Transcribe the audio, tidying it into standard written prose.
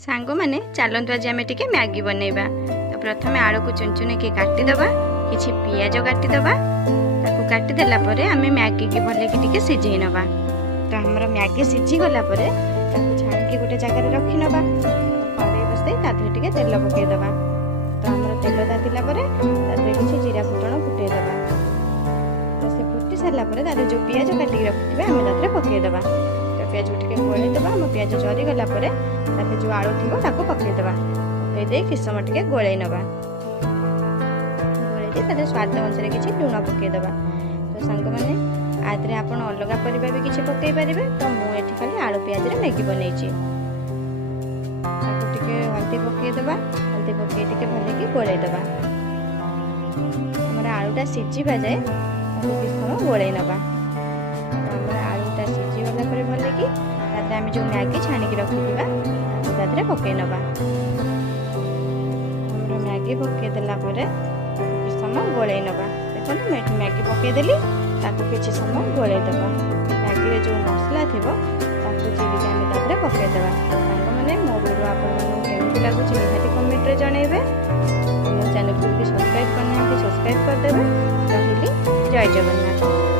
सांग मैंने चलतु आज आम टे मैगी बनइबा। तो प्रथम आलू को चुन चुन की काटिदबा, किसी पियाज काटिदबा, ताको काटिदेला आम मैगी की भल की सिझे नवा। तो हमारा मैगी सिझी गलापर छाणिकी गोटे जगार रखी नवा। कड़े बसई टे तेल पकईदबा। तो हमार तेल तातिला किसी जीरा फुटण फुटईदबा। तो से फुटी सारापर जो पियाज काटिक रखिथे आम पकईदबा। पियाज टे गोलैदबा। आम पियाज जरी गलापर जो आलू थी पकईदबा। पकईदे किस समय टे गोलै नवा। गोलै स्वाद अनुसार किसी लुण पकईदबा। तो सांग मैंने आदि आप अलग परिबा भी किसी पकई पारे। तो मुझे खाली आलू पियाज मैगी बनई हल्दी पकईदबा। हल्दी पकई भल कि गोलैदबा। हमारा आलूटा सिझा जाए किस समय गोलै नवा। आलूटा सिझीगला भल कि आम जो मैगी छाणिक रखिथा पकई नवा। मैगी पकईदेला किस समय गोलै नवा। देखो मैगी पकईदेली किसी समय गोलैदबा। मैगी जो मसला थी चिड़िक आम पकईदबा। सांग मैंने मो वीडियो आपको लगुच निहाती कमेंट जनइबे। मो चैनल को भी सब्सक्राइब करना सब्सक्राइब करदे। रही जय जगन्नाथ।